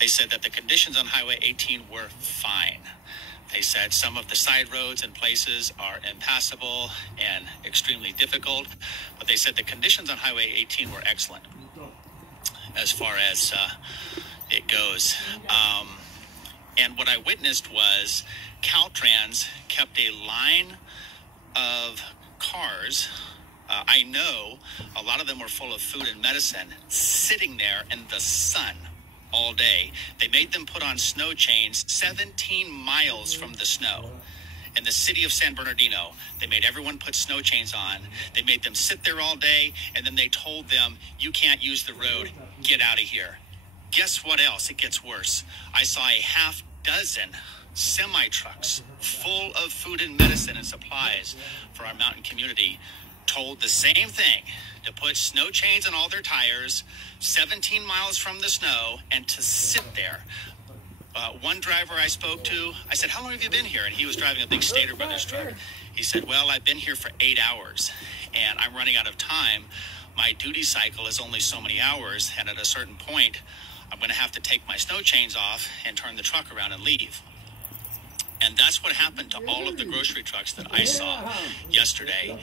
They said that the conditions on Highway 18 were fine. They said some of the side roads and places are impassable and extremely difficult, but they said the conditions on Highway 18 were excellent as far as it goes. And what I witnessed was Caltrans kept a line of cars. I know a lot of them were full of food and medicine sitting there in the sun all day. They made them put on snow chains 17 miles from the snow. In the city of San Bernardino, they made everyone put snow chains on. They made them sit there all day, and then they told them, you can't use the road, get out of here. Guess what else? It gets worse. I saw a half dozen semi-trucks full of food and medicine and supplies for our mountain community, told the same thing, to put snow chains on all their tires 17 miles from the snow and to sit there. One driver I spoke to, I said, how long have you been here? And he was driving a big Stater Brothers truck. He said, well, I've been here for 8 hours and I'm running out of time. My duty cycle is only so many hours, and at a certain point, I'm going to have to take my snow chains off and turn the truck around and leave. And that's what happened to all of the grocery trucks that I saw yesterday.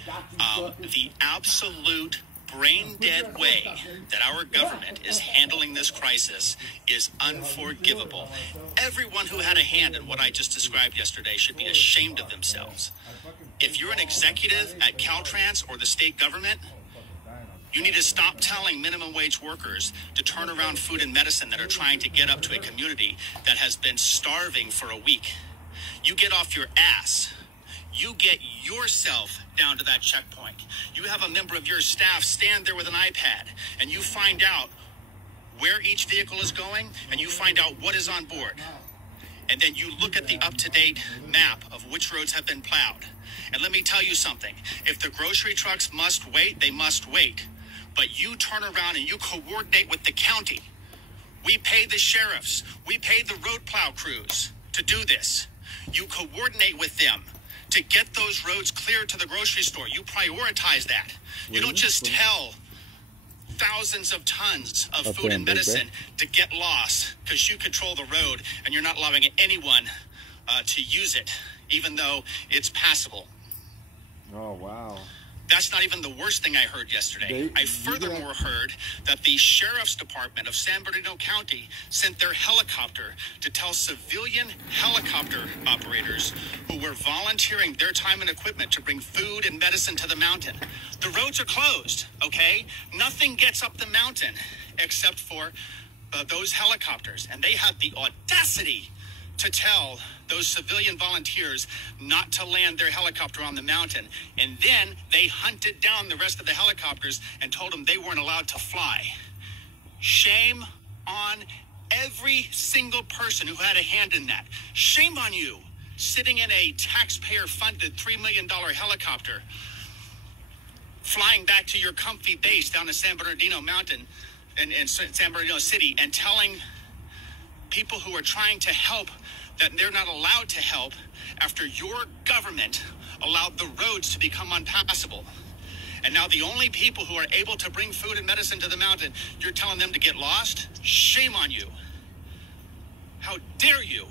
The absolute brain-dead way that our government is handling this crisis is unforgivable. Everyone who had a hand in what I just described yesterday should be ashamed of themselves. If you're an executive at Caltrans or the state government, you need to stop telling minimum wage workers to turn around food and medicine that are trying to get up to a community that has been starving for a week. You get off your ass. You get yourself down to that checkpoint. You have a member of your staff stand there with an iPad, and you find out where each vehicle is going, and you find out what is on board. And then you look at the up-to-date map of which roads have been plowed. And let me tell you something. If the grocery trucks must wait, they must wait. But you turn around and you coordinate with the county. We pay the sheriffs. We pay the road plow crews to do this. You coordinate with them to get those roads cleared to the grocery store. You prioritize that. You don't just tell thousands of tons of food and medicine to get lost because you control the road and you're not allowing anyone to use it, even though it's passable. Oh, wow. That's not even the worst thing I heard yesterday. I furthermore heard that the Sheriff's Department of San Bernardino County sent their helicopter to tell civilian helicopter operators who were volunteering their time and equipment to bring food and medicine to the mountain. The roads are closed, okay? Nothing gets up the mountain except for those helicopters. And they had the audacity to tell those civilian volunteers not to land their helicopter on the mountain. And then they hunted down the rest of the helicopters and told them they weren't allowed to fly. Shame on every single person who had a hand in that. Shame on you, sitting in a taxpayer-funded $3 million helicopter, flying back to your comfy base down the San Bernardino Mountain in San Bernardino City and telling people who are trying to help that they're not allowed to help after your government allowed the roads to become unpassable. And now the only people who are able to bring food and medicine to the mountain, you're telling them to get lost? Shame on you. How dare you?